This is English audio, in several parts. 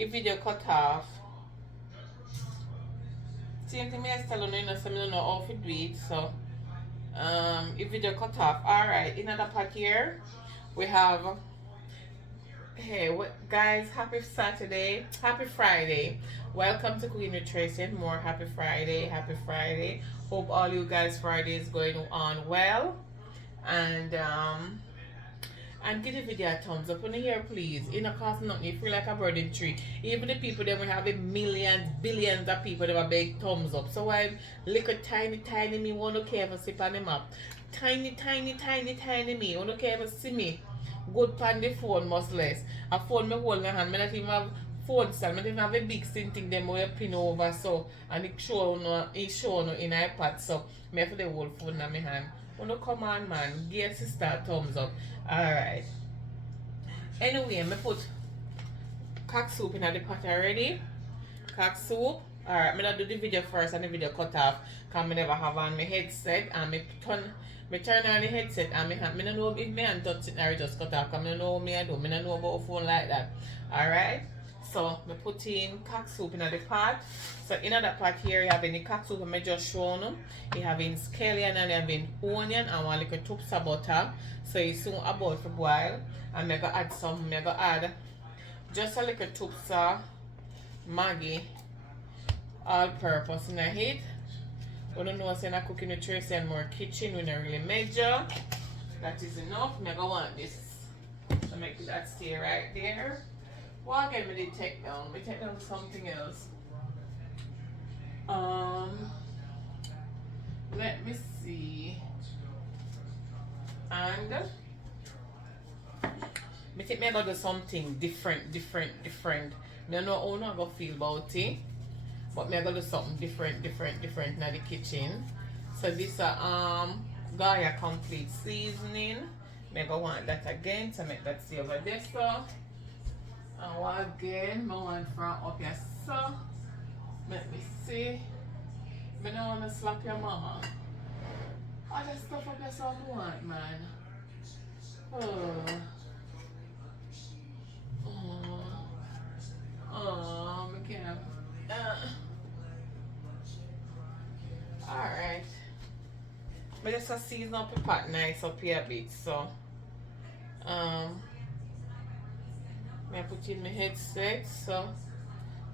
if video cut off. Same thing I tell you, so I don't know how to do it. So if video cut off. Alright, in another part here we have, hey what guys, happy Saturday, happy Friday. Welcome to Queen Nutrition. More happy Friday, happy Friday. Hope all you guys Friday is going on well. And give the video a thumbs up on here, please. It don't cost nothing. You feel like a bird in tree. Even the people that will have a millions, billions of people that have a big thumbs up. So I little tiny me won't care if I sip on them up. Tiny me. Won't care if I see me. Good pan the phone must less. A phone me hold my hand. Me not even have phone stand. Me not even have a big thing them where you pin over so and it show no in iPad. So me have the whole phone in my hand. Wanna come on man, give sister a thumbs up. Alright. Anyway, I put cock soup in the pot already. Cock soup. Alright, I'm gonna do the video first and the video cut off. Cause I never have on my headset and me turn on the headset and I don't know if me and touch it or just cut off. Cause I don't know what me I do. I don't know about a phone like that. Alright. So I put in cock soup in the pot. So in that pot here you have the cock soup I just shown you. You have in scallion and you have in onion and one little tubs of butter. So it's soon about to boil. And I'm going to add just a little tubs of Maggi all purpose in the heat. We don't know saying I cook in the trace and more kitchen, we don't really measure. That is enough. I'm going to want this. So make that stay right there. What again we did take down? We take down something else. Let me see. And I think I'm gonna do something different. I don't know how I'm gonna feel about it. But I'm gonna do something different in the kitchen. So this is Gaia complete seasoning. I'm gonna want that again to make that stay over there. So and again, I want from up here, so let me see. I don't want to slap your mama. All that stuff up here, so I want, man. I can't. Alright. But just season up the pot nice up here a bit, so I put in my headset, so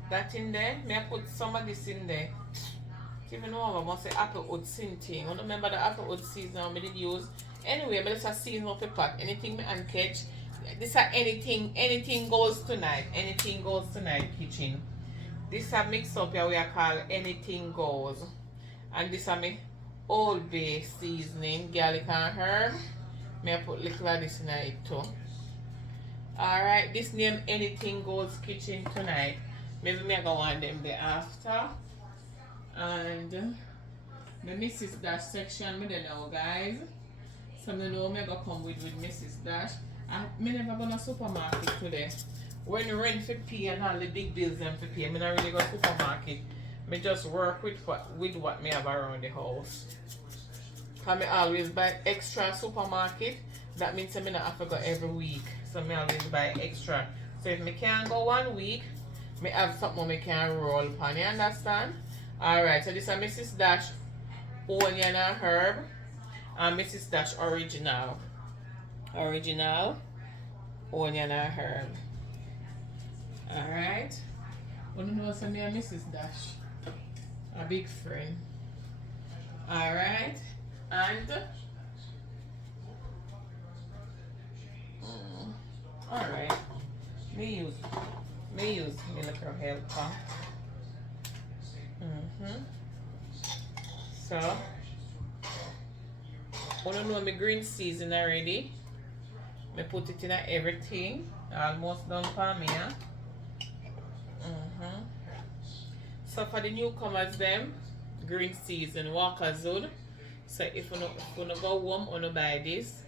that in there. I put some of this in there. Even though I must say apple wood thing. I don't remember the apple wood season I did use. Anyway, but just season up the pot. Anything me and catch. This is anything goes tonight. Anything goes tonight kitchen. This is a mix up here we are called anything goes. And this is my old bay seasoning, garlic and herb. I put little of this in it too. Alright, this name anything goes kitchen tonight. Maybe I go on them there after. And the Mrs. Dash section me there now guys. So I know I go come with Mrs. Dash. I never go to supermarket today. When you rent for pay and all the big bills and for pay, I not really go to supermarket. I just work with what me have around the house. Cause I always buy extra supermarket. That means I not have to go every week. So I always buy extra. So if I can't go 1 week, I have something I can roll upon. You understand? Alright, so this is Mrs. Dash onion and herb. And Mrs. Dash original. Original onion and herb. Alright. Want to know what's me and Mrs. Dash? A big friend. Alright. And alright. Me use my little helper. So I don't know my green season already. I put it in everything. Almost done for me. So for the newcomers them, green season Walker's. So if you no go home or no buy this,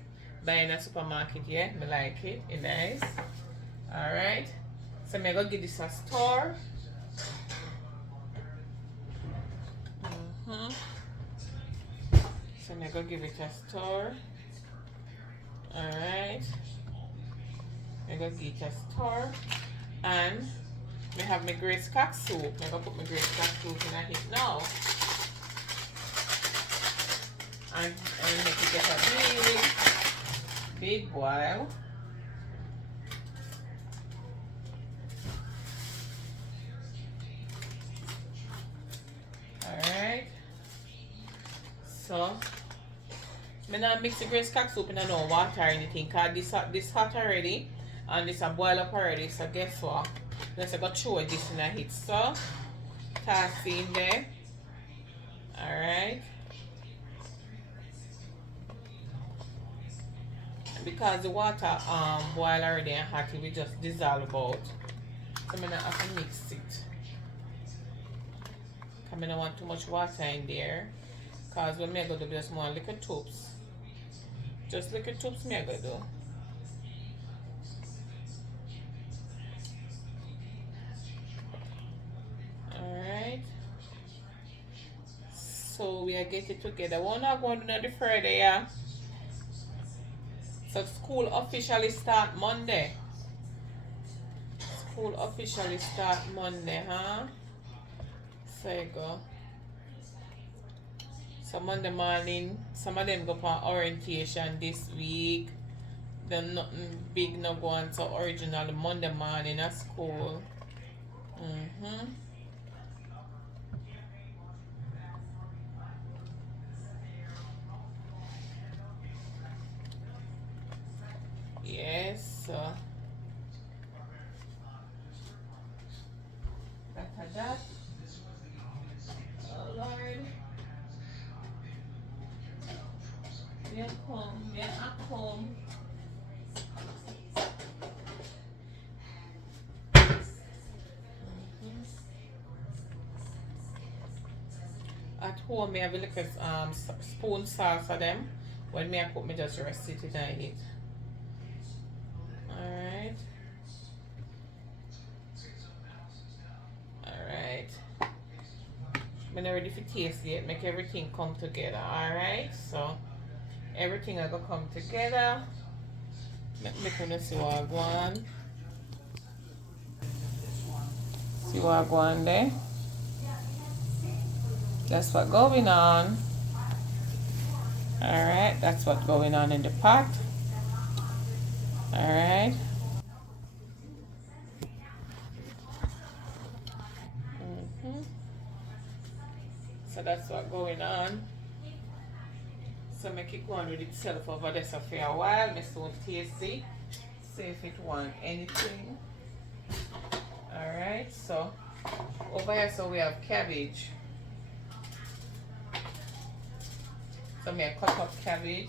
buy in a supermarket, yeah, I like it, it's nice. Alright. So I'm gonna give this a stir. So I'm gonna give it a stir. Alright. I'm gonna give it a stir. And I have my grey cock soup. I'm gonna put my grey cock soup in a heat now. And make it get a really big boil. Alright. So I'm not mix the grey cock soup in no water or anything because this hot already and this a boil up already. So guess what? Let's go throw this in a heat. So toss it in there. Alright. Because the water boil already and hot, it will just dissolve out. So I'm gonna have to mix it. Because I don't want too much water in there. Because when I go do just more little tubes. Just little tubes I go do. Alright. So we are getting together. We're not going to do the Friday, yeah. So school officially start Monday. School officially start Monday, huh? So you go. So Monday morning, some of them go for orientation this week. Then nothing big no go on. So originally Monday morning at school. Yes, so after that. Oh Lord. Yeah, come. Yeah, I come. At home, I have a little spoon sauce for them. When I cook, I just rest it and eat. Alright. Alright. I'm not ready for taste yet. Make everything come together. Alright. So, everything are going to come together. Make me see what I want. See what I want there. That's what's going on. Alright. That's what's going on in the pot. Alright. So that's what's going on. So make it go on with itself over there for a while. I soon taste it. See if it want anything. Alright, so over here so we have cabbage. So I cut up cabbage.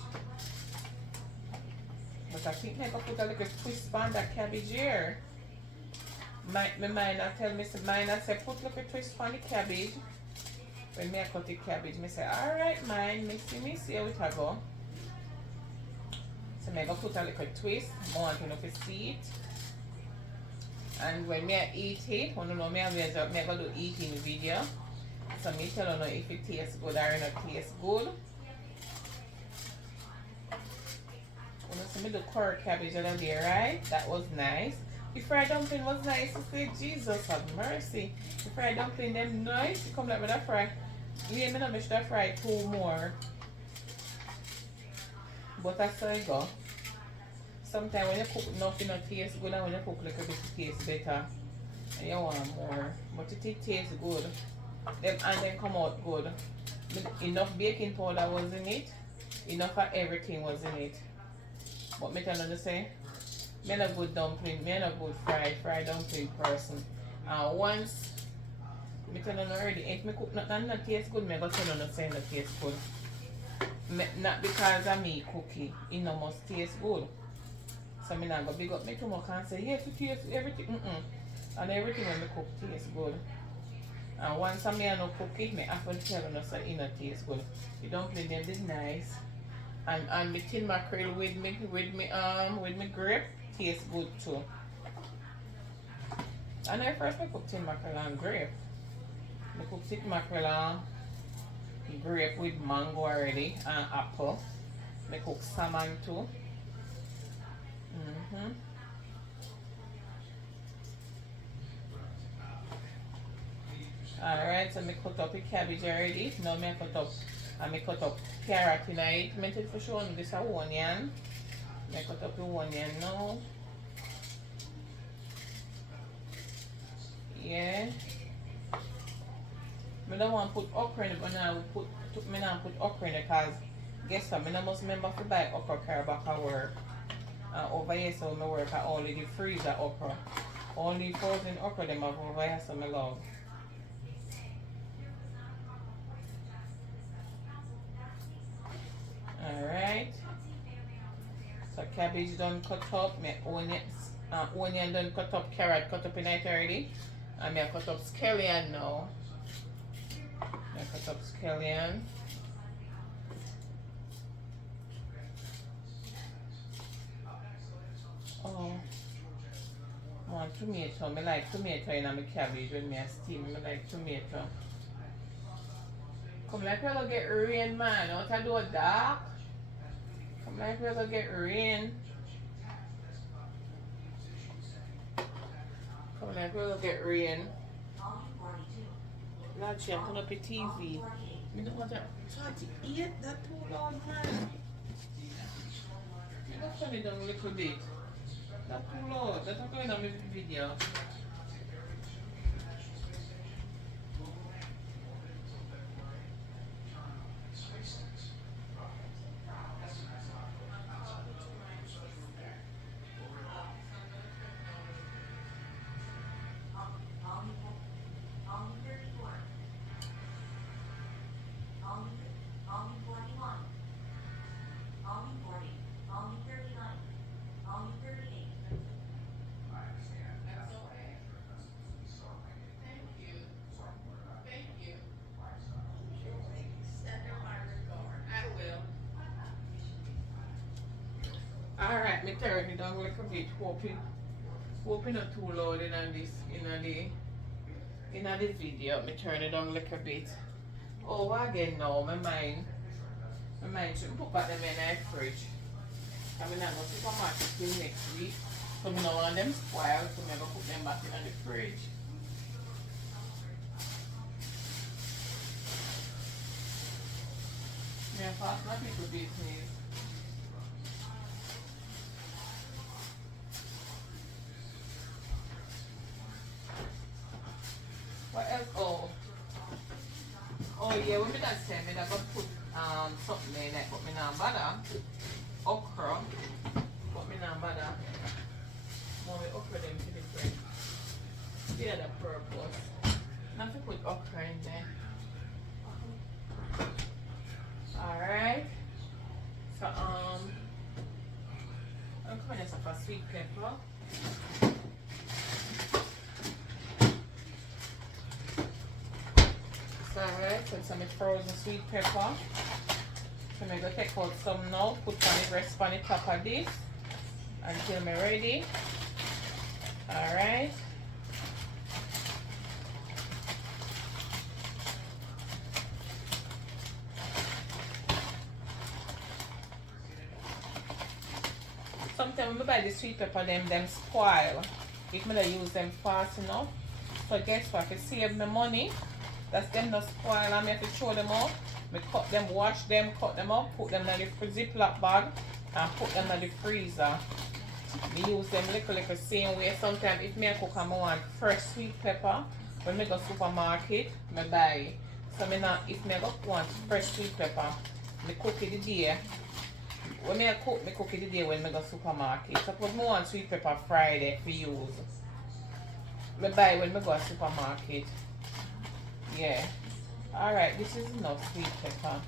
But I think I put a little twist on that cabbage here. My mind I tell me mine I say put a little twist on the cabbage. When I cut the cabbage, I say, alright, mine, me see how it go. So I go put a little twist. I want to see it. And when I eat it, I don't know, I go do eating video. So I tell you if it tastes good or not tastes good. So I do curry cabbage over there, right? That was nice. The fried dumpling was nice. I say, Jesus have mercy. The fried dumpling them nice. You come like with a fry. Yeah, I don't should fry 2 more. But that's how it go. Sometimes when you cook nothing it tastes good and when you cook like a bit it tastes better. And you want more. But it tastes good. Them and then come out good. Enough baking powder was in it. Enough of everything was in it. But me tell you to say, me not good dumpling, me not good fried dumpling person. And once me tell you already, if me cook nothing not taste good, me go tell you say not taste good. Not because of me cookie, it no must taste good. So me not go big up me too much and say yes it tastes everything. And everything when me cook tastes good. And once I no cook it, me have to tell you say it not taste good. The dumpling them is nice. And the tin mackerel with me grape tastes good too. And I first cook tin mackerel and grape. I cook tin mackerel and grape with mango already and apple. I cook salmon too. Alright, so I cut up the cabbage already. Now I cut up carrot in it. I meant for sure this a onion. I cut up the onion now. Yeah. I don't want to put okra in it, but now I put okra in it because guess what? I must remember to buy okra car back at work. Over here, so I work at only the freezer okra. Only frozen okra them have over here, so I love. Alright. So cabbage done cut up, my onion done cut up, carrot cut up in it already. And I cut up scallion now. I cut up scallion. Oh, I want tomato. I like tomato in my cabbage when I steam. I like tomato. Come like we're gonna get rain, man. What I do a dark? Come like we're gonna get rain. Come like we're gonna get rain. Lad, she turn up the TV. I don't want to 38, that too long, man. You don't turn it down a little bit. That's too low. That's not going on with the video. Alright, me turn it down a little bit, hoping not too loud in the video. Me turn it down a little bit. Oh, again now, my mind should put back them in the fridge. I'm not going to supermarket till next week. So I don't want them spoiled, so I'm going to put them back in the fridge. Yeah, fast my people business. What else? Oh yeah, when me that said, me that got put something in it, but me not bother. Okra, but me not bother. More okra them to the fridge. Yeah, the purpose. Not to put okra in there. Alright. So I'm going to have a sweet pepper. Alright, so some frozen sweet pepper. So I'm going to take out some now, put on the rest on the top of this until I'm ready. Alright. Sometimes when I buy the sweet pepper, them spoil if I don't use them fast enough. So guess what? To save my money, that's them not spoil and I have to throw them out. I cut them, wash them, cut them up, put them in the Ziploc bag and put them in the freezer. I use them little same way. Sometimes if I cook and I want fresh sweet pepper, when I go supermarket, I buy. So if I want fresh sweet pepper, I cook it the day. When I cook it the day when I go supermarket. Suppose I want sweet pepper Friday for use. I buy when I go to supermarket. Yeah. Alright, this is enough sweet pepper.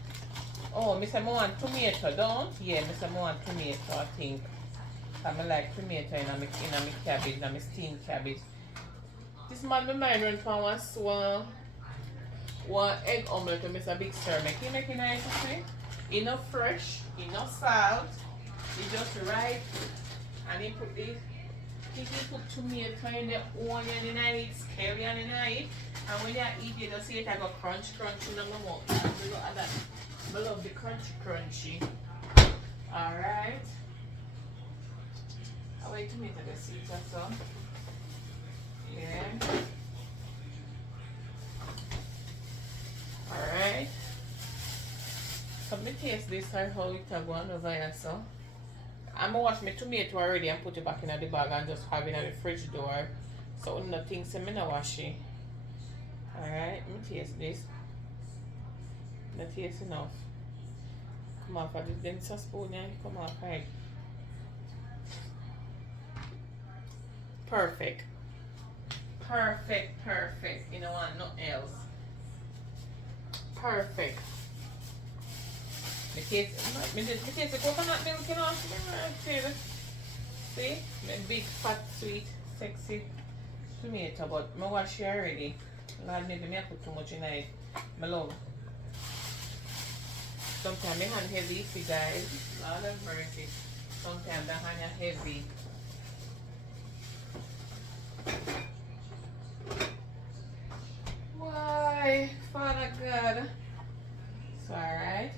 Oh, I say I want tomato, don't? Yeah, I say I want tomato, I think. I like tomato in my cabbage, in my steamed cabbage. This man, my mind run for one egg omelette with a big stir. Make it nice, see? Enough fresh, enough salt. You just right. And you put this. He put tomato in the onion in it, scallion in it. And when you eat it, you see it like a crunch in my mouth. Look at that. I love the crunchy. Alright. I wait tomato the seeds or so. Yeah. taste this or how it a go on over here, so. I'm gonna wash my tomato already and put it back in the bag and just have it at the fridge door. So nothing so me no wash it. Alright, let me taste this. Not taste enough. Come off of this denser spoon, yeah. Come off, right. Perfect. Perfect, perfect. You don't want nothing else. Perfect. Me taste the coconut milk, you know. See? My big, fat, sweet, sexy tomato, but I wash it already. Lord, maybe I put too much in it. I love. Sometimes my hand heavy, see guys. Lord have mercy. Sometimes the hand is heavy. Why, Father God? It's alright.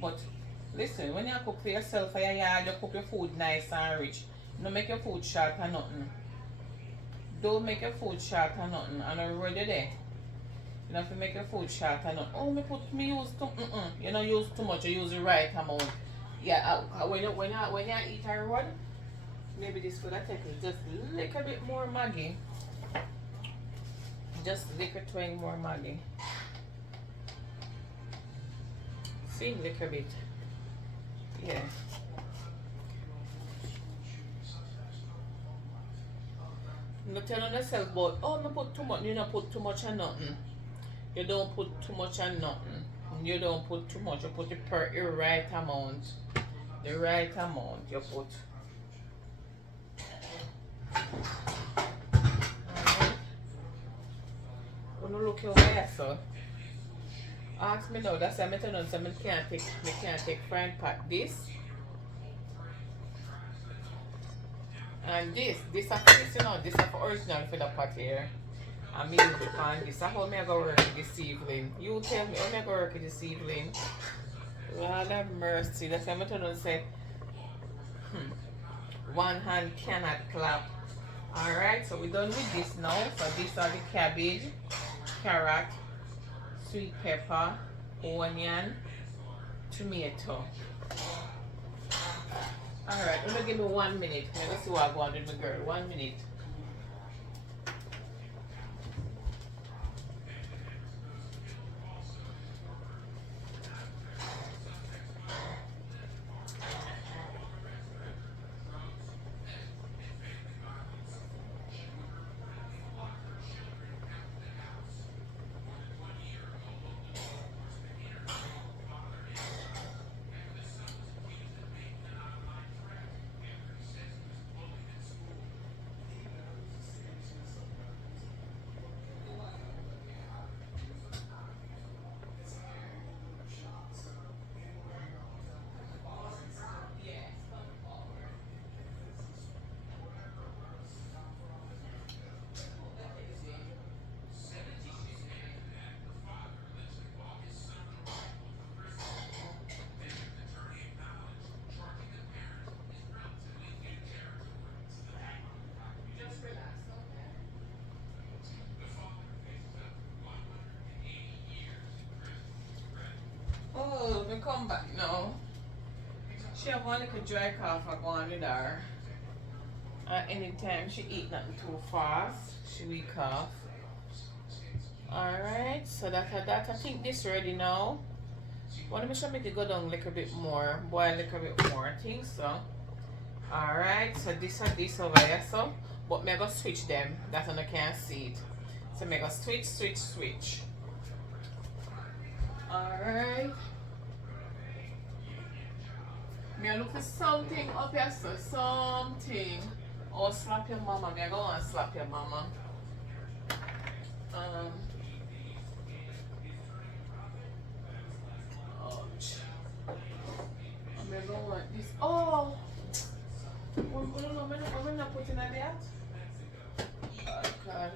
But listen, when you cook for yourself for your yard, you cook your food nice and rich. Don't make your food short or nothing. Don't make your food short or nothing. And already there. You have to make your food short or nothing. Oh, me use too you don't use too much, you use the right amount. Yeah, when you eat a rod, maybe this could have taken just a little bit more Maggi. Just a little twang more Maggi. See, little bit. Yeah. Not telling yourself about, oh, no put too much, you don't put too much or nothing. You don't put too much or nothing. You don't put too much, you put the right amount. The right amount you put. Alright. When you look over here, so ask me now, that's why I'm telling you, so I can't take frying pot this. And this is you know, this is original for the pot here. I'm using the pan. This is how I go work this evening. You tell me how I go work this evening. Lord have mercy. That's why I'm telling you, say, one hand cannot clap. Alright, so we're done with this now. So these are the cabbage, carrot, sweet pepper, onion, tomato. Alright, I'm gonna give me 1 minute. Let's see what I want with my girl. 1 minute. Oh, we come back now. She have one little dry cough I go on with her. Anytime she eat nothing too fast, she will cough. Alright, so that I think this ready now. Want to make sure make it go down a little bit more, boil a little bit more, I think so. Alright, so this and this over here, so. But me go switch them, that's when I can't see it. So me go switch. Alright. Me look for something up here, so something. Oh, slap your mama. Me go and slap your mama. Ouch. Me go want this. Oh. I'm not putting that yet. Oh God.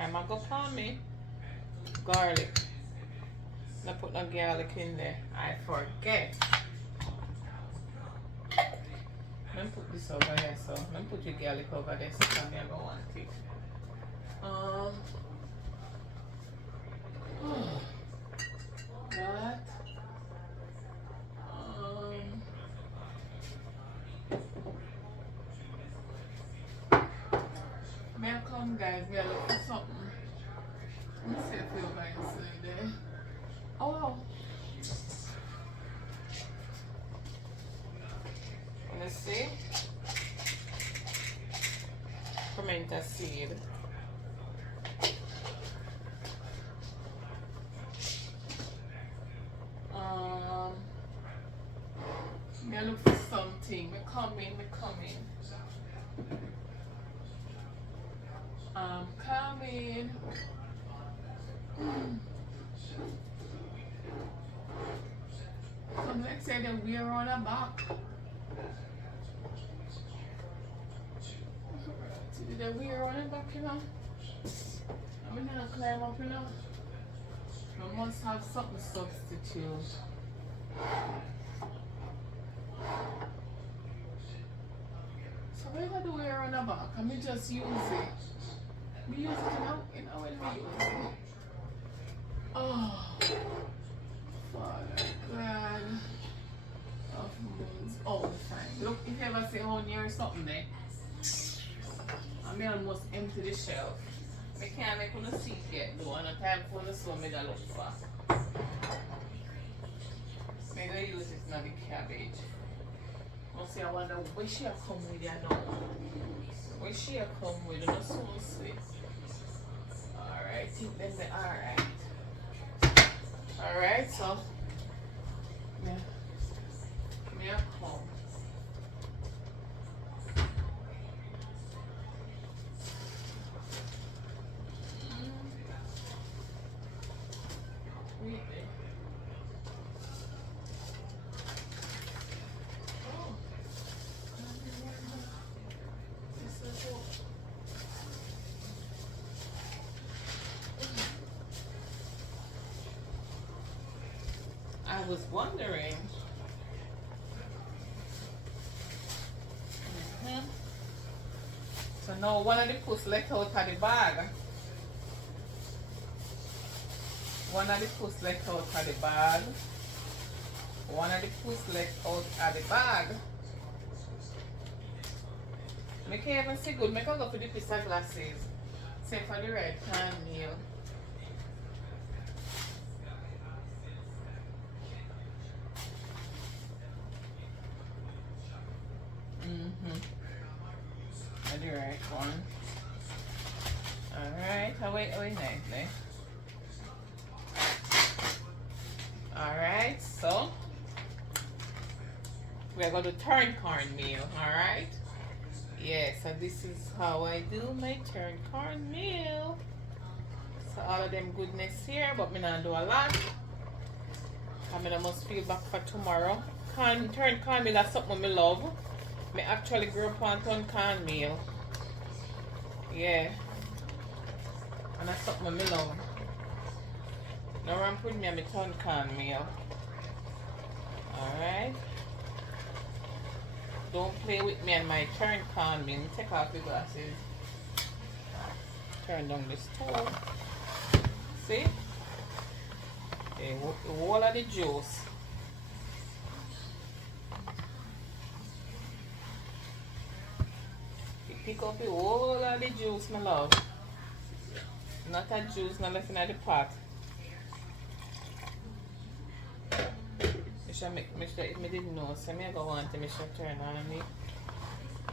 I'm gonna go palm me garlic. I put no garlic in there. I forget. me put this over here, so let me put your garlic over there so I'm gonna go on it. That. May I come, guys? May I look for something? Let me see if you're going inside there. Oh. Let's see. Pimenta seed. May I look for something? Me coming. I'm coming. Some like say that we're on a back. That we're on a back, you know. I'm gonna climb up, you know. I must have something substitute. So what do I do we're on a back? Let me just use it. Me use it, you know when we use it. Oh, Father God of moons. Oh, fine. Look, if you ever say honey or something there, I may almost empty the shelf. I can't make a seat yet though, and a time for the so I look for. I'm going to use it now the cabbage. I'll see, I wonder where she come with, you know. Where she come with, not so sweet. Alright, then the alright. Alright, so yeah. May I come? I was wondering. So now one of the puss let out of the bag. One of the puss let out of the bag. One of the puss let out of the bag. I can't even see good. I can go for the piece of glasses. Same for the red cornmeal. The right one. Alright, wait nicely. Alright, so we're going to turn cornmeal, alright? Yeah, so this is how I do my turn cornmeal. So all of them goodness here, but me not do a lot. I mean, I must feel back for tomorrow. Turn cornmeal, that's something I love. I actually grew up on turn cornmeal. Yeah. And that's something I love. Now I'm putting me on my turn cornmeal. Alright. Don't play with me and my turn cornmeal. Take off the glasses. Turn down the stove. See? Okay, all of the juice. Pick up the whole of the juice, my love. Not a juice, not left in the pot. I should make sure if I didn't know, so I go on to make sure turn on me.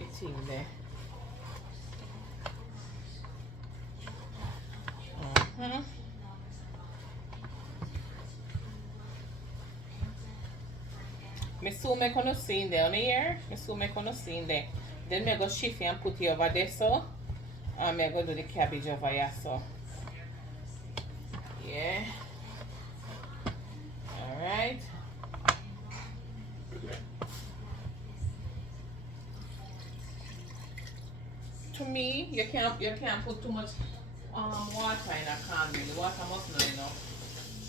It's in there. I soon make on scene there, here. I soon make on scene there. Then I go shift and put it over there, so. And I go do the cabbage over here, so. Yeah. Alright. To me, you can't put too much water in a cornmeal. The water must not enough.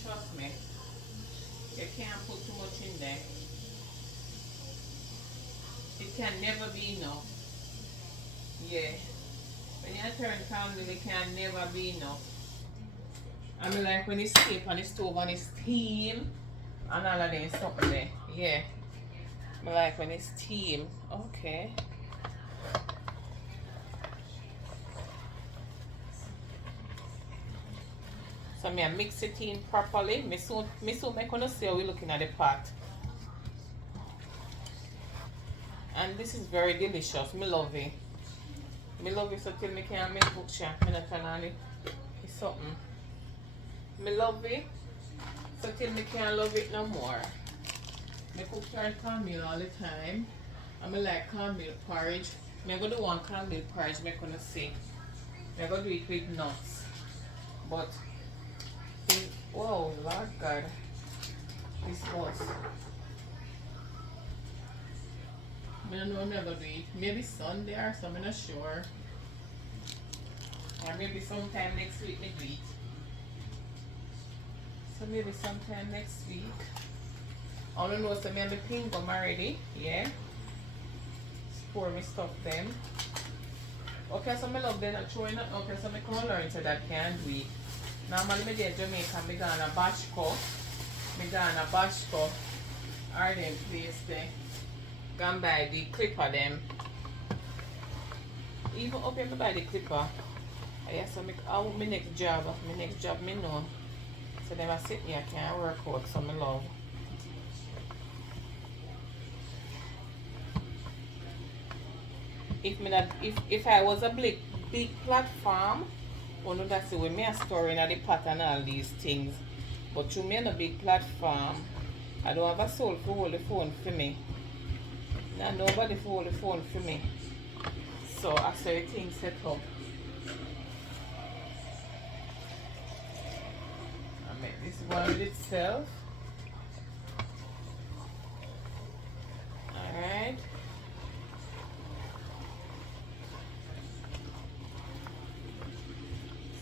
Trust me. You can't put too much in there. It can never be enough. Yeah. When you turn cornmeal, it can never be enough. I mean, like when it's steep on the stove and it's steam and all of them something there. Yeah. I like when it's steam. Okay. So I mix it in properly. Me soon make gonna see how we looking at the pot. And this is very delicious. Me love it. Me love it so till me can't make book shop. Me not turn on it. It's something. Me love it so till me can't love it no more. Me cook cornmeal all the time. I like cornmeal porridge. I'm going to do one cornmeal porridge, I'm going to see. I'm going to do it with nuts. But, whoa, Lord God. This was. I don't know I'm going to do it. Maybe Sunday or something, I'm not sure. Or maybe sometime next week I do it. So maybe sometime next week. I don't know, so I have the pink gum already. Yeah. Pour me stuff them. Okay, so I love them. Throwing it. Okay, so I can learn so that can do it. Normally, I in Jamaica, I go on a bashko. I go on a bashko. Or them place there. Go and buy the clipper them. Even up here, I buy the clipper. Yes, so my next job, me know. So then I sit me, I can't work out, so I love. If I was a big platform, one of that's the way me a storing at the pot and all these things. But you me on a big platform, I don't have a soul to hold the phone for me. Nah, nobody to hold the phone for me. So I saw things set up. I make this one with itself. Alright.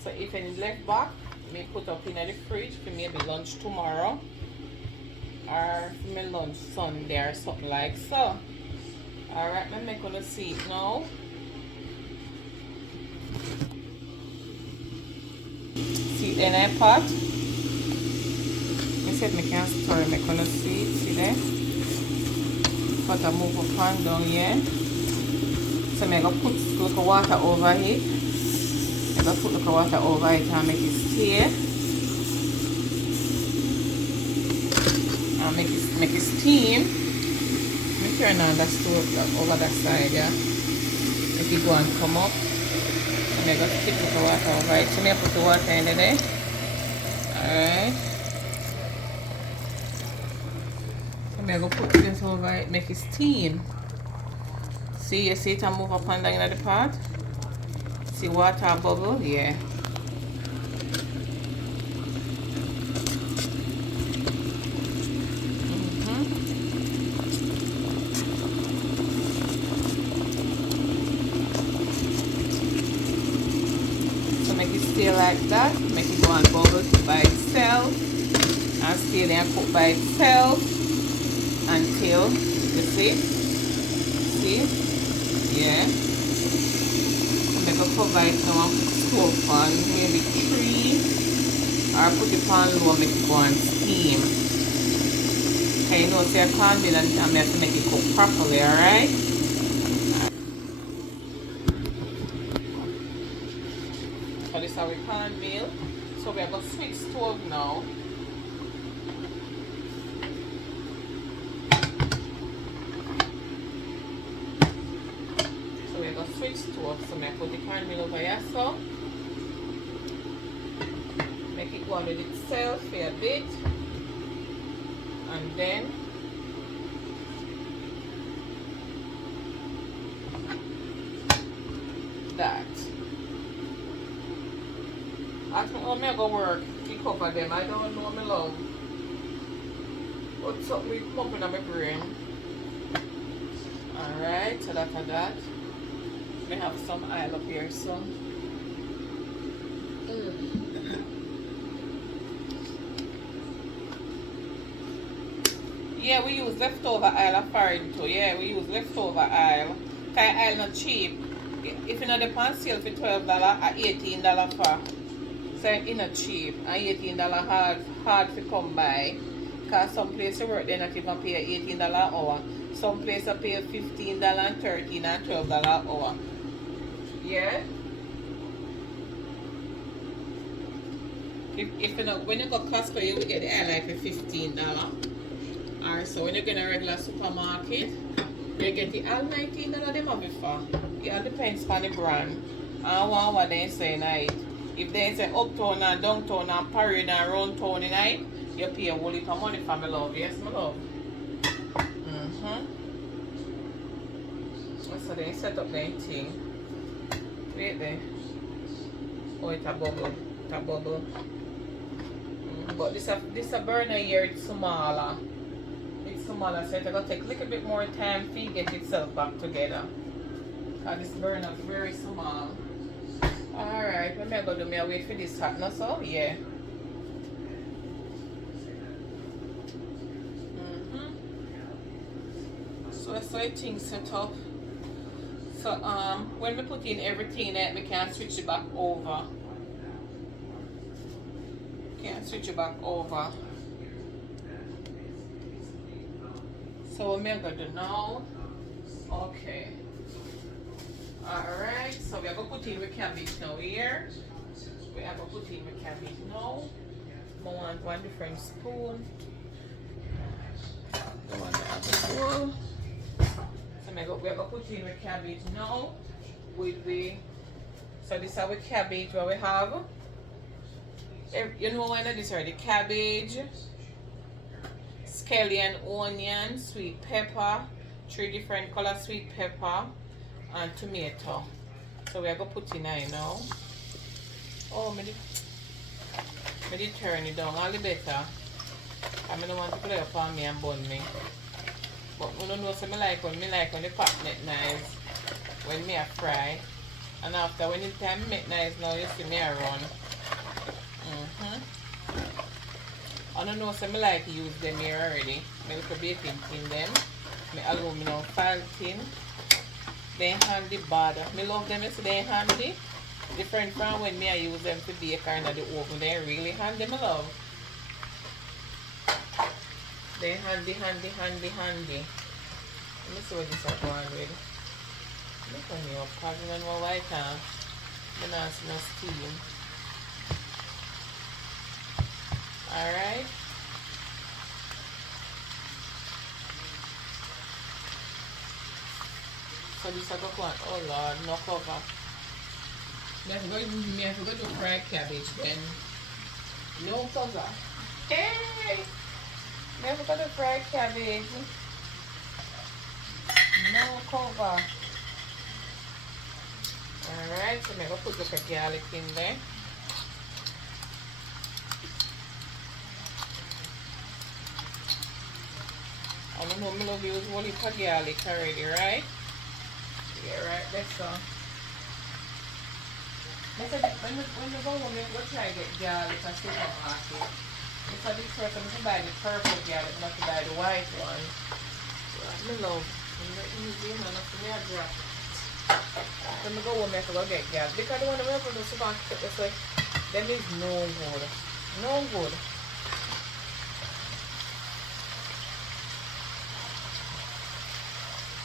So if any left back, me put up in the fridge for maybe lunch tomorrow or for my lunch Sunday or something like so. Alright, I'm gonna see it now. See it in a pot. I said I can't store it, I'm gonna see it, see there? But I move up and down here. So I'm gonna put a little water over it. I'm going to put the water over it and make it stay. And make it steam. Let me turn on the stove over that side, yeah. Make it go and come up. And I'm going to keep the water over it. So I'm going to put the water in there. Alright. So I'm going to put this over it, make it steam. See, you see it and move up and down in the pot? See water bubble? Yeah. So make it stay like that. Make it go and bubble by itself. And stay there and cook by itself until, you see? See? Yeah. I'm going to cover it now and put the stove on maybe 3 or put it on low and make it go and steam. Okay, you know, so I can't do that and I have to make it cook properly, alright? So this is our cornmeal. So we are going to switch stove now. Switch stove, so I put the cornmeal over here, so make it go on with itself for a bit, and then that. I think how I'm going to work to cover them. I don't know my love, but something will come up in my brain. Alright, so that's that. We have some oil up here, so Yeah, we use leftover oil of foreign too. Yeah, we use leftover oil. Cause oil not cheap. If you know the pan sale for $12 or $18 for, so it's not cheap. And $18 hard to come by. Cause some place you work they not even pay $18 an hour. Some place I pay $15 and $13 and $12 an hour. Yeah. If you know when you go Costco you will get the oil like for $15. Alright, so when you get a regular supermarket, you get the all $19 them have it for. It all depends on the brand. And what they say night. If they say uptown and downtown and parade and round town night, you pay a whole lot of money for my love. Yes, my love. So they set up their thing. Wait there. Oh, it's a bubble. It's a bubble. But this a burner here, it's smaller. It's smaller, so it's going to take a little bit more time to get itself back together. Because this burner is very small. Alright, let me go do me a wait for this hot now, so yeah. So things set up. So when we put in everything we can switch it back over. Switch it back over. So what I'm gonna do now? Okay. Alright, so we are gonna put in the cabbage now here. We are gonna put in the cabbage now. I want one different spoon. I want the other spoon. So we are gonna put in the cabbage now with the, so this is our cabbage what we have. You know when this already, cabbage, scallion, onion, sweet pepper, 3 different color sweet pepper, and tomato. So we are going to put in here now. Oh, I did turn it down all the better. I don't want to play up on me and bun me. But I don't know so I like when the pot make nice when me a fry. And after when the time make nice now you see me around. I don't know, so I like to use them here already. I like baking tin them. My aluminum foil tin. They handy bad. I love them, so they handy. Different from when I use them to bake or in the oven. They really handy, my love. They handy. Let me see what this is going with. Look on me up, because I don't know why I can't. I don't see no steam. Alright. So this I go on. Oh Lord, no cover. I have to go to fried cabbage then. No cover. Hey! I have to go to fried cabbage. No cover. Alright, so I'm going to put the garlic in there. I don't know, I love use only for garlic already, right? Yeah, right, that's so. When you go home, you go try to get garlic at supermarket. It's a big person to buy the purple garlic, not to buy the white one. I love it. Easy, not to be a drop. When I go home, I have to go get garlic. Because the one that we have to the supermarket, they say, them is no good. No good.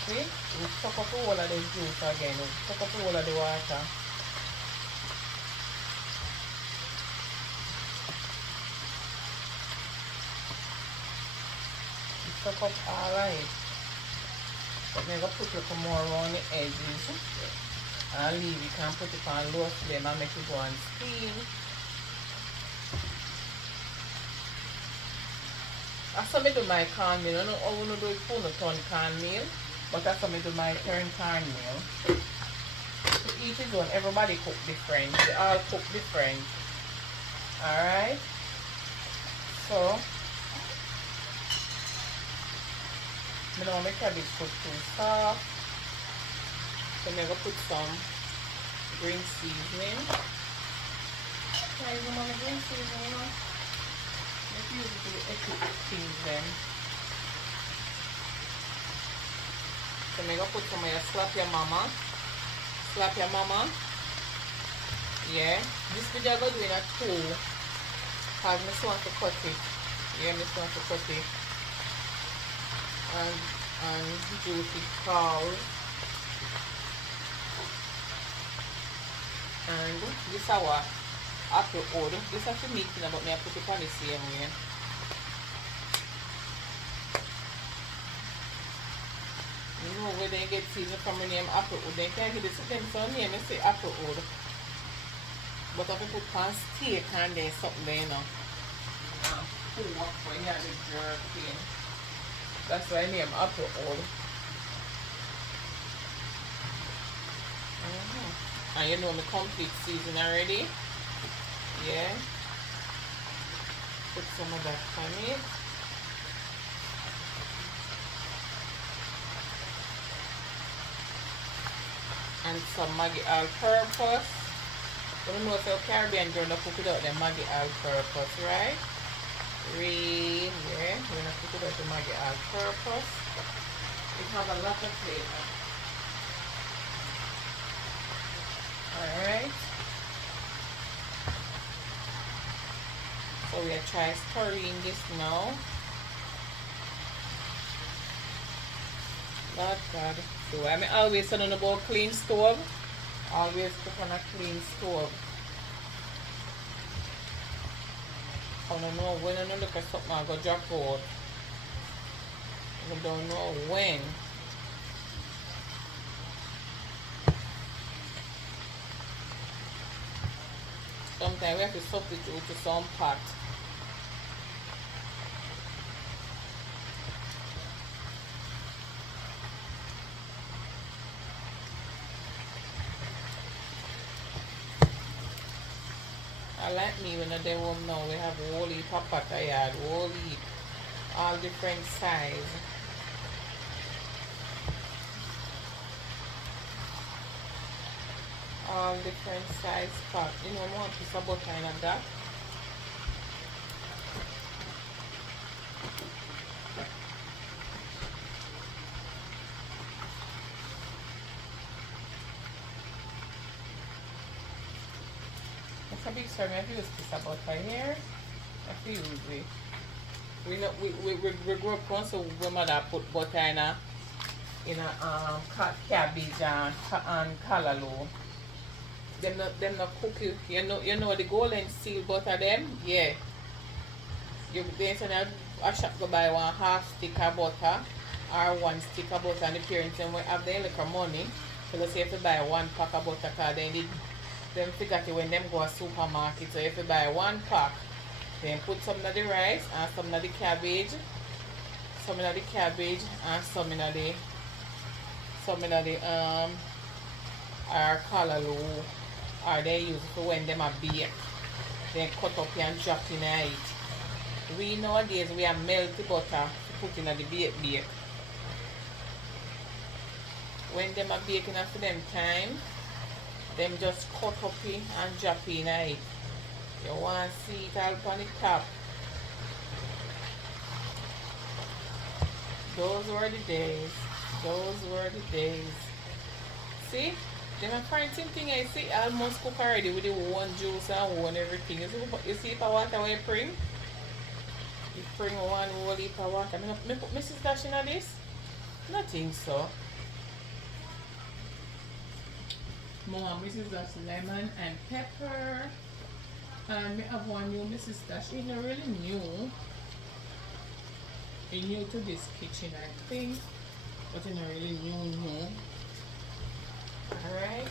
See? We suck up all of the juice again. We suck up all of the water. We suck up all of it. But I'm going to put a little more around the edges. I'll leave it and put it on low flame and make it go and steam. That's how I do my cornmeal. I don't know how I do it full of cornmeal. But that's how I do my turn cornmeal. To each his own. Everybody cook different. They all cook different. Alright. So, I don't want my cabbage cook too soft. So I'm going to put some green seasoning. I don't want green seasoning. Let's use it to the things then. So I'm gonna put some of your slap your mama. Slap your mama. Yeah. This video I'm gonna do in a 2. Because I just want to cut it. Yeah, I just want to cut it. And juicy cow. And this is our apple oil. This is the meat, but I put it on the same way. You know where they get season from the name apple oil. They can't get this them so name they say apple oil. But if you put pan steak and there's something there, you know. Put it up for you have the jerky. That's why I name apple oil. And you know my complete season already. Yeah. Put some of that on it. And some Maggi all-purpose. I don't know if your Caribbean girl don't cook without the Maggi all-purpose, right? Yeah, we're gonna cook without the Maggi all-purpose. It has a lot of flavor. Alright. So we are trying stirring this now. Lord God. So I'm always on about clean stove. Always cook on a clean stove. I don't know when I look at something I go drop out. I don't know when. Sometimes we have to substitute to some pot. I like me when they home now we have whole heap of pot I had, whole heap, all different size. All different size pot. You know, I want piece of butter in that. That's a big story. I have to use piece of butter here. I have to use it. We grew up once, so we mother put butter in a cabbage and callaloo. Them not cook you. You know the golden seal butter them? Yeah. You then send a shop go buy 1/2 stick of butter or 1 stick of butter and the parents them will have their little money. So let's say if you buy 1 pack of butter because them figure it when them go to supermarket. So if you buy 1 pack, then put some of the rice and some of the cabbage. Some of the cabbage and some of the or callaloo. Or they use it for when them are bake. Then cut up and drop in it. We nowadays we have melty butter to put in the bake. When them are baking after them time, them just cut up in and drop in it. You want to see it all on the top. Those were the days. Those were the days. See? Then my friend same thing I see almost cook already with the one juice and one everything. You see if I want to bring? You bring one whole heap of water. I put Mrs. Dash in this? Nothing so. More Mrs. Dash lemon and pepper. And we have one new Mrs. Dash. She's not really new. She's new to this kitchen I think. But it's not really new. Alright.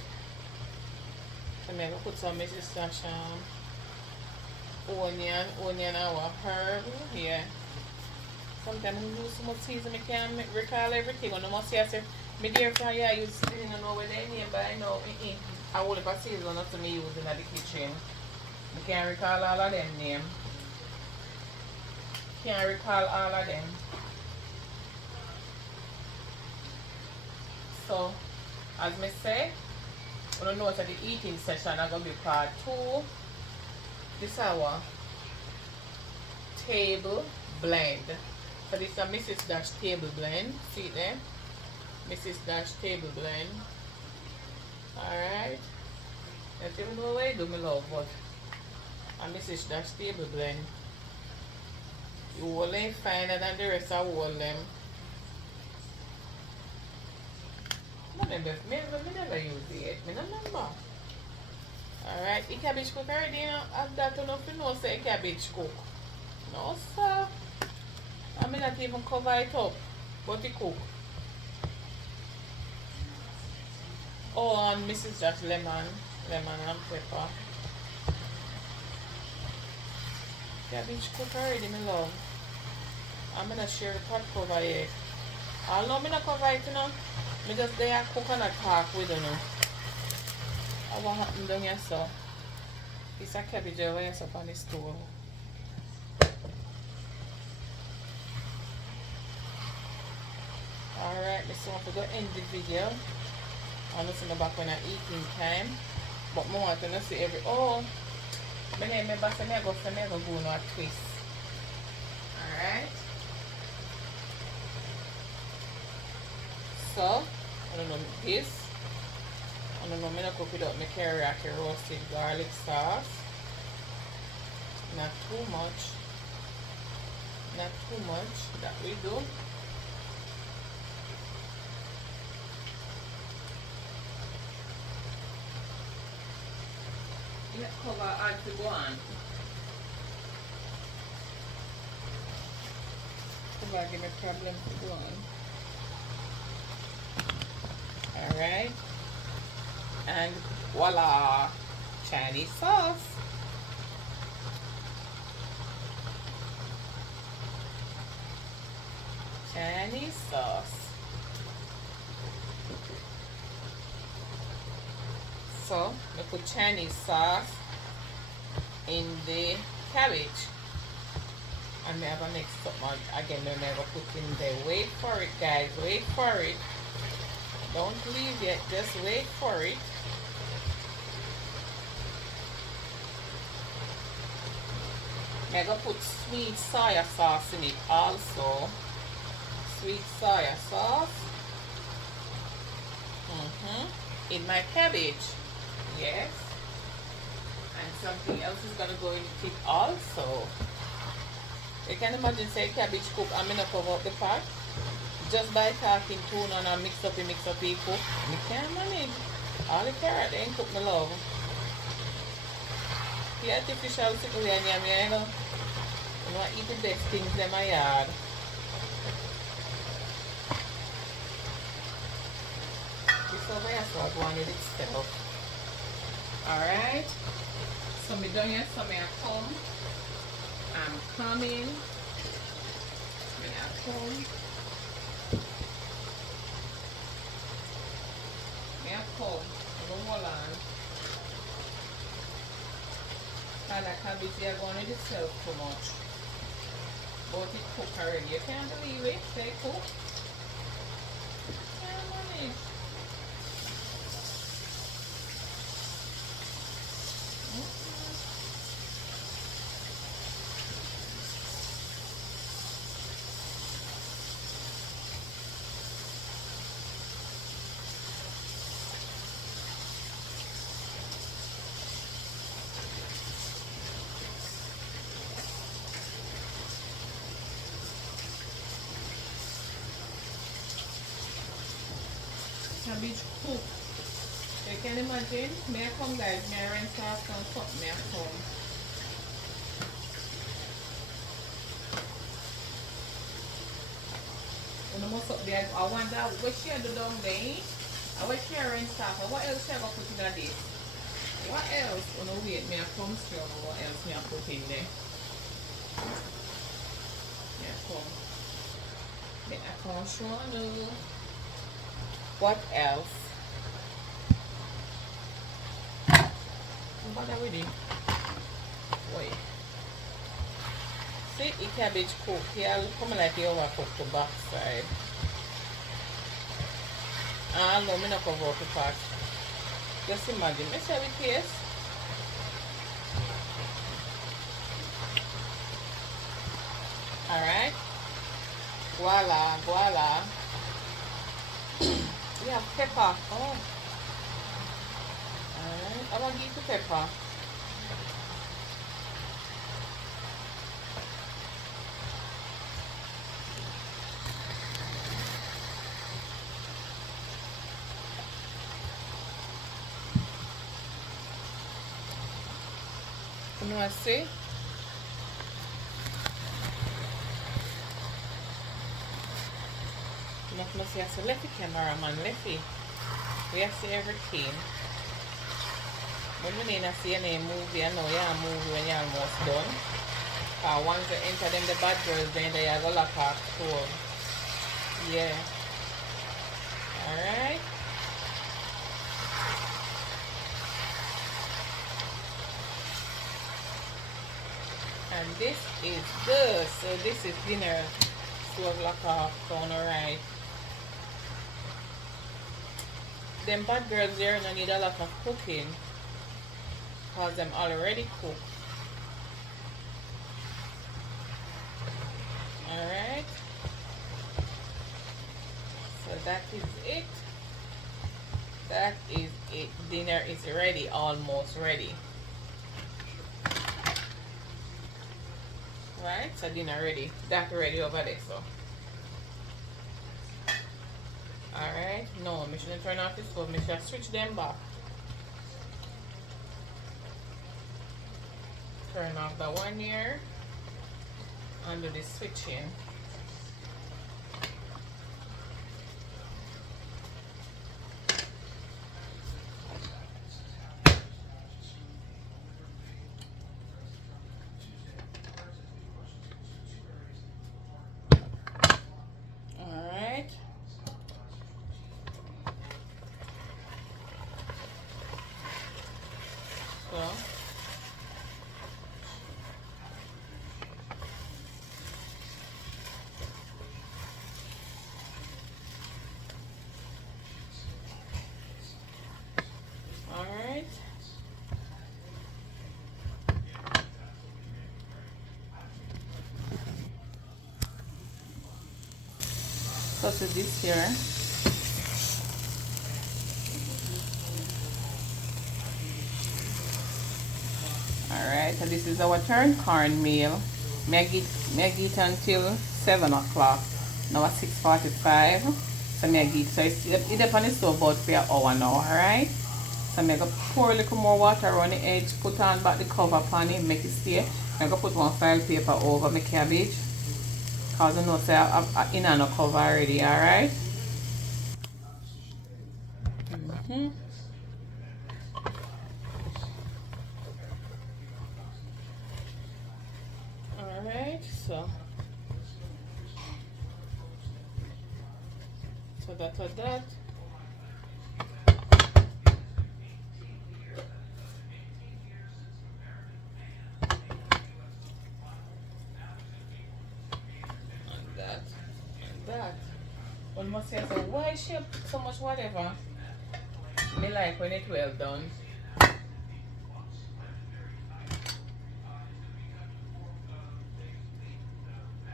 So I'm going to put some Mrs. Dash onion and our herb. Yeah. Sometimes I do so much season I can't recall everything. When I must say, I say, my dear friend, yeah, you didn't know where they name, but I know I would have season not to me use in the kitchen. I can't recall all of them names. Can't recall all of them. So, as I say, I don't know what the eating session is going to be part 2. This is our table blend. So this is a Mrs. Dash table blend. See it there? Mrs. Dash table blend. Alright. If you know what I do, my love, but a Mrs. Dash table blend. You will ain't finer than the rest of all them. I never use it. I don't remember. Alright, the cabbage cook already, you know. I've got enough to know say cabbage cook. No, sir. I mean not even cover it up. But it cook. Oh, and Mrs. Jack's lemon and pepper. Cabbage cook already, my love. I'm gonna share the pot cover here. Although I'm not cover it, you know. I just there cook and I talk with you know. I want happen down here so. It's a cabbage over here up on the stove. Alright, so I'm going to end the video. I'm listen back when I eating time. But more want to see every my name is Bass and I go no a twist. Alright. So I don't know this. I don't know, I'm gonna cook it up my teriyaki roasted garlic sauce. Not too much. Not too much that we do. Let's cover add to go on. Cover give me problem to go on. Alright. And voila! Chinese sauce. Chinese sauce. So, I put Chinese sauce in the cabbage. And I have a mix up again. I never put in there. Wait for it, guys. Wait for it. Don't leave yet. Just wait for it. I'm gonna put sweet soya sauce in it also. Sweet soya sauce. In my cabbage. Yes. And something else is gonna go in it also. You can imagine say cabbage cook. I'm gonna cover up the pot. Just by talking tuna and mix up, you cook. You can't manage. All the carrot ain't cook, my love. The artificial sickle here, you know. You know, eat the best things in my yard. This over here, so I wanted it still. Alright. So me done here, so me at home. I'm coming. Me at home. Me at home. I don't hold on. And that cabbage here going to itself too much. But it cooked already. You can't believe it. They cook. Can't manage. Cabbage cook. You can imagine, may I come guys, may I rinse off some something, may I come. When I must up there, I wonder what she do down there. I wish she rinse off. What else she ever put in this? What else? Oh no, wait, may I come strong. What else may I put in there? May I come? May I come strong? What else? What are we doing? Wait. See, the cabbage cook. Here, come like you overcook the back side. Ah, no, I'm not cover up the pot. Just imagine. Let's have it taste. Alright. Voila, voila. We have pepper. Oh, alright. I want to eat the pepper. You know what I say? Nothing to say. I said, lefty cameraman, lefty. We have to see everything. When we need to see any movie, I know you're a movie when you're almost done. Because once you enter them, the bad girls, then they are going to lock off store. Yeah. Alright. And this is good. So this is dinner. 12 lock off, down alright. Them bad girls there don't need a lot of cooking. Because them already cooked. Alright. So that is it. That is it. Dinner is ready, almost ready. Right, so dinner ready. That ready over there, so. Alright, no, I shouldn't turn off the stove. I should switch them back. Turn off the one here. And do the switching. Alright. So alright. So to this here. Alright, so this is our turn cornmeal. Make it until 7 o'clock. Now at 6:45. So make it so it's up on the stove about for an hour now, alright? So I'm going to pour a little more water on the edge, put on back the cover upon it, make it stay. I'm going to put one file paper over my cabbage. Because I know say I'm in on a cover already, alright? Alright, so that's that. That. One must say, so why she put so much whatever? Me like when it's well done.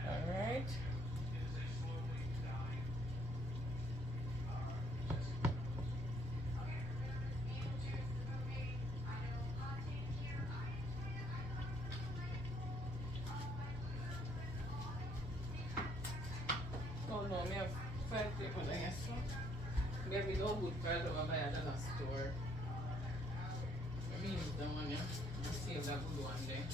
Alright. Oh no, me have 5 people there, so maybe no good card over by the store. Maybe use the one, yeah. Let's see if that good one there.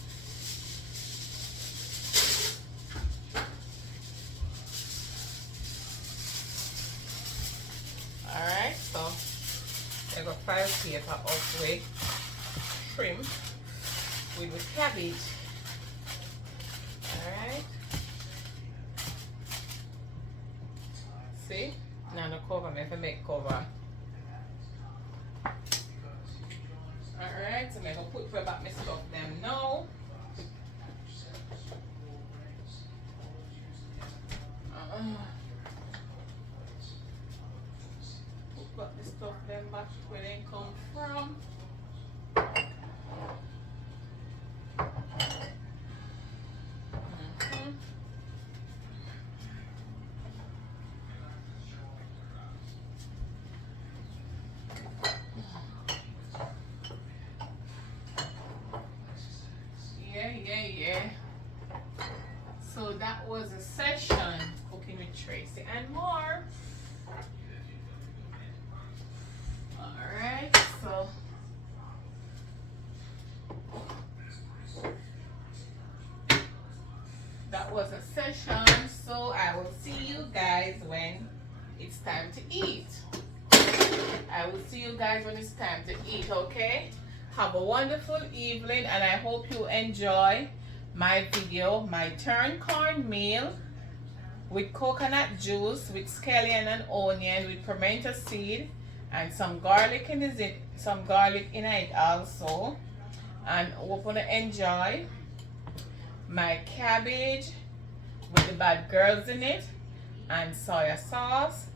Alright, so I got 5 paper of with shrimp with cabbage. Alright. See? Now the cover, I have to make cover. Alright, so I'm going to put for back my stuff them now. Put back the stuff them back where they come from. and more. Alright, so that was a session. So I will see you guys when it's time to eat. I will see you guys when it's time to eat, okay? Have a wonderful evening, and I hope you enjoy my video, my turned cornmeal with coconut juice, with scallion and onion, with pimento seed, and some garlic in it, also. And hope you enjoy my cabbage with the bad girls in it, and soya sauce,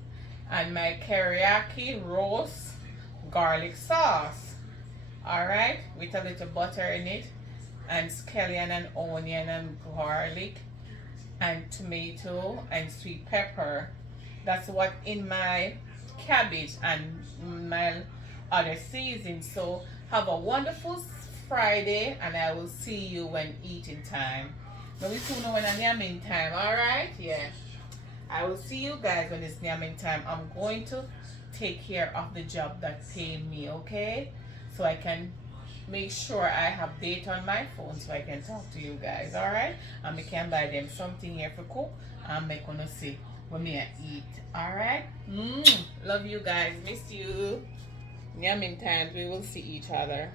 and my teriyaki roast garlic sauce. Alright, with a little butter in it, and scallion and onion and garlic and tomato and sweet pepper. That's what in my cabbage and my other seasons. So have a wonderful Friday, and I will see you when eating time. Now we soon know when I'm yamming time, alright? Yeah. I will see you guys when it's yamming time. I'm going to take care of the job that pay me, okay? So I can make sure I have data on my phone so I can talk to you guys, alright? And we can buy them something here for cook and make gonna see when me eat, alright? Love you guys, miss you. Yamming times, we will see each other.